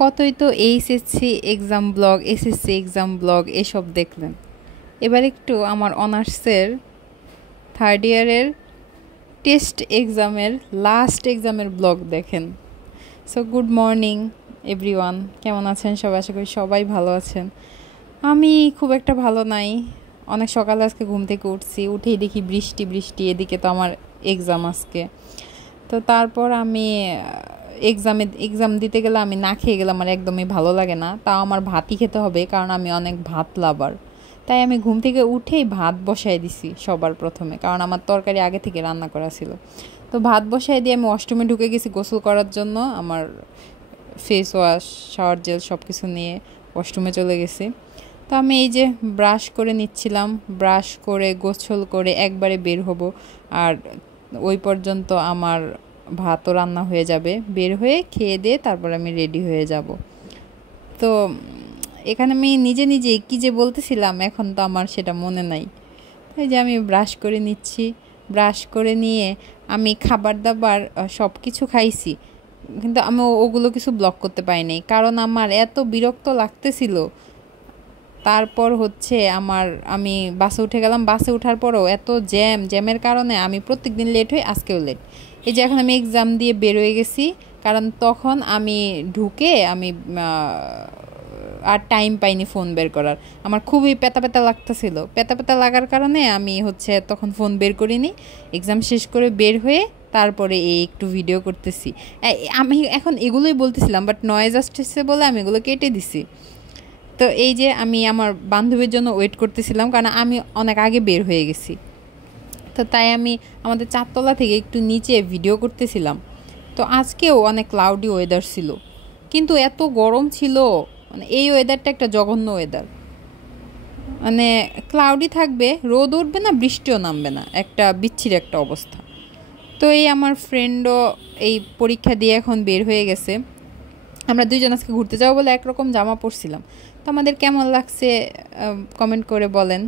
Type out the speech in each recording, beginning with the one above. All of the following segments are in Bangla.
কতই তো HSC exam blog, SSC exam blog এসব দেখলেন। এবার একটু আমার অনার্সের থার্ড ইয়ারের টেস্ট এক্সামের লাস্ট এক্সামের ব্লগ দেখেন। সো গুড মর্নিং এভরিওয়ান, কেমন আছেন সবাই? আশা করি সবাই ভালো আছেন। আমি খুব একটা ভালো নাই। অনেক সকালে আজকে ঘুম থেকে উঠছি, উঠেই দেখি বৃষ্টি বৃষ্টি, এদিকে তো আমার এক্সাম আজকে। তো তারপর আমি এক্সাম দিতে গেলে আমি না খেয়ে গেলে আমার একদমই ভালো লাগে না। তাও আমার ভাতই খেতে হবে, কারণ আমি অনেক ভাত লাভার। তাই আমি ঘুম থেকে উঠেই ভাত বসাই দিছি সবার প্রথমে, কারণ আমার তরকারি আগে থেকে রান্না করা ছিল। তো ভাত বসাই দিয়ে আমি ওয়াশরুমে ঢুকে গেছি গোসল করার জন্য। আমার ফেস ওয়াশ, শাওয়ার জেল সব কিছু নিয়ে ওয়াশরুমে চলে গেছি। তো আমি এই যে ব্রাশ করে নিচ্ছিলাম, ব্রাশ করে গোসল করে একবারে বের হব, আর ওই পর্যন্ত আমার ভাতও রান্না হয়ে যাবে। বের হয়ে খেয়ে দিয়ে তারপর আমি রেডি হয়ে যাব। তো এখানে আমি নিজে নিজে কী যে বলতেছিলাম এখন তো আমার সেটা মনে নাই। এই যে আমি ব্রাশ করে নিচ্ছি, ব্রাশ করে নিয়ে আমি খাবার দাবার সব কিছু খাইছি, কিন্তু আমি ওগুলো কিছু ব্লক করতে পারিনি, কারণ আমার এত বিরক্ত লাগতেছিল। তারপর হচ্ছে আমি বাসে উঠে গেলাম। বাসে ওঠার পরও এত জ্যামের কারণে আমি প্রত্যেক দিন লেট হই, আজকেও লেট। এই যে এখন আমি এক্সাম দিয়ে বের হয়ে গেছি, কারণ তখন আমি ঢুকে আর টাইম পাইনি ফোন বের করার। আমার খুবই পেতা লাগতেছিল। পেতা লাগার কারণে আমি হচ্ছে তখন ফোন বের করিনি। এক্সাম শেষ করে বের হয়ে তারপরে একটু ভিডিও করতেছি। আমি এখন এগুলোই বলতেছিলাম, বাট নয়েজ আসতেছে বলে আমি এগুলো কেটে দিছি। তো এই যে আমি আমার বান্ধবীর জন্য ওয়েট করতেছিলাম, কারণ আমি অনেক আগে বের হয়ে গেছি। তো তাই আমি আমাদের চারতলা থেকে একটু নিচে ভিডিও করতেছিলাম। তো আজকেও অনেক ক্লাউডি ওয়েদার ছিল, কিন্তু এত গরম ছিল। মানে এই ওয়েদারটা একটা জঘন্য ওয়েদার। মানে ক্লাউডি থাকবে, রোদ উঠবে না, বৃষ্টিও নামবে না, একটা বিচ্ছিরি একটা অবস্থা। তো এই আমার ফ্রেন্ডও এই পরীক্ষা দিয়ে এখন বের হয়ে গেছে। আমরা দুইজন আজকে ঘুরতে যাবো বলে একরকম জামা পরছিলাম। তো আমাদের কেমন লাগছে কমেন্ট করে বলেন।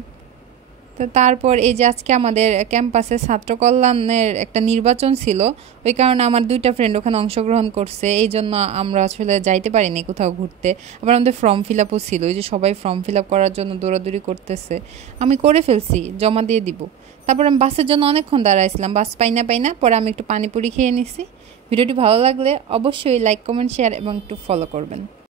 তো তারপর এই যে আজকে আমাদের ক্যাম্পাসে ছাত্র কল্যাণের একটা নির্বাচন ছিল, ওই কারণে আমার দুইটা ফ্রেন্ড ওখানে অংশগ্রহণ করছে। এই জন্য আমরা আসলে যাইতে পারিনি কোথাও ঘুরতে। আবার আমাদের ফর্ম ফিল আপও ছিল, ওই যে সবাই ফর্ম ফিল আপ করার জন্য দৌড়াদৌড়ি করতেছে। আমি করে ফেলছি, জমা দিয়ে দিব। তারপর আমি বাসের জন্য অনেকক্ষণ দাঁড়াইছিলাম, বাস পাই না পরে আমি একটু পানিপুরি খেয়ে নিছি। ভিডিওটি ভালো লাগলে অবশ্যই লাইক, কমেন্ট, শেয়ার এবং একটু ফলো করবেন।